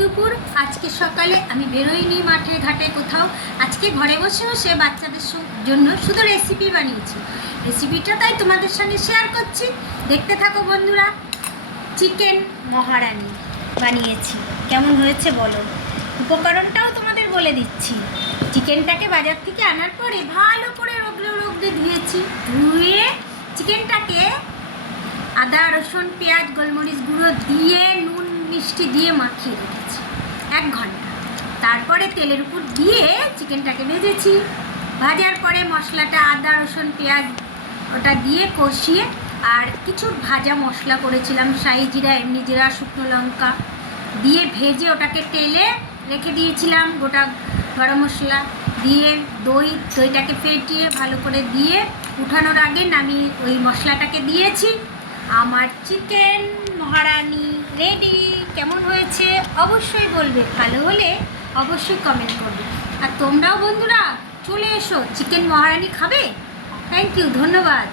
দুপুর। আজকে সকালে আমি বেরোইনি মাঠে ঘাটে কোথাও। আজকে ঘরে বসে বসে বাচ্চাদের জন্য শুধু রেসিপি বানিয়েছি। রেসিপিটা তাই তোমাদের সঙ্গে শেয়ার করছি, দেখতে থাকো বন্ধুরা। চিকেন মহারানি বানিয়েছি, কেমন হয়েছে বলো। উপকরণটাও তোমাদের বলে দিচ্ছি। চিকেনটাকে বাজার থেকে আনার পরে ভালো করে রোগলে ধুয়েছি। ধুয়ে চিকেনটাকে আদা রসুন পেঁয়াজ গোলমরিচ গুঁড়ো দিয়ে নুন মিষ্টি দিয়ে মাখিয়ে রেখেছি 1 ঘন্টা। তারপরে তেলের উপর দিয়ে চিকেনটাকে ভেজেছি। ভাজার পরে মশলাটা আদা রসুন পেঁয়াজ ওটা দিয়ে কষিয়ে আর কিছু ভাজা মশলা করেছিলাম, শাহি জিরা, এমনি জিরা, শুকনো লঙ্কা দিয়ে ভেজে ওটাকে তেলে রেখে দিয়েছিলাম। গোটা গরম মশলা দিয়ে দইটাকে ফেটিয়ে ভালো করে দিয়ে উঠানোর আগে নামিয়ে ওই মশলাটাকে দিয়েছি। আমার চিকেন মহারানি রেডি। কেমন হয়েছে অবশ্যই বলবে, ভালো হলে অবশ্যই কমেন্ট করবে। আর তোমরাও বন্ধুরা চলে এসো, চিকেন মহারানি খাবে। থ্যাংক ইউ, ধন্যবাদ।